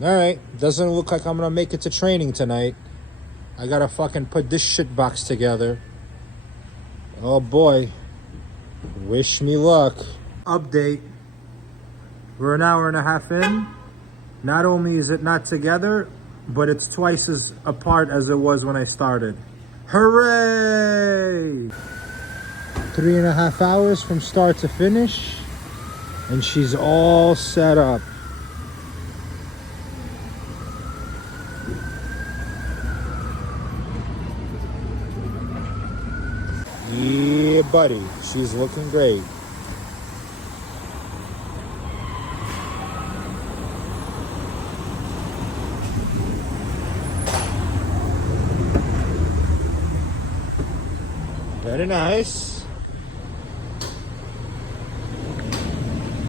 Alright, doesn't look like I'm gonna make it to training tonight. I gotta fucking put this shit box together. Oh boy. Wish me luck. Update. We're an hour and a half in. Not only is it not together, but it's twice as apart as it was when I started. Hooray! 3.5 hours from start to finish, and she's all set up. Yeah, buddy, she's looking great. Very nice.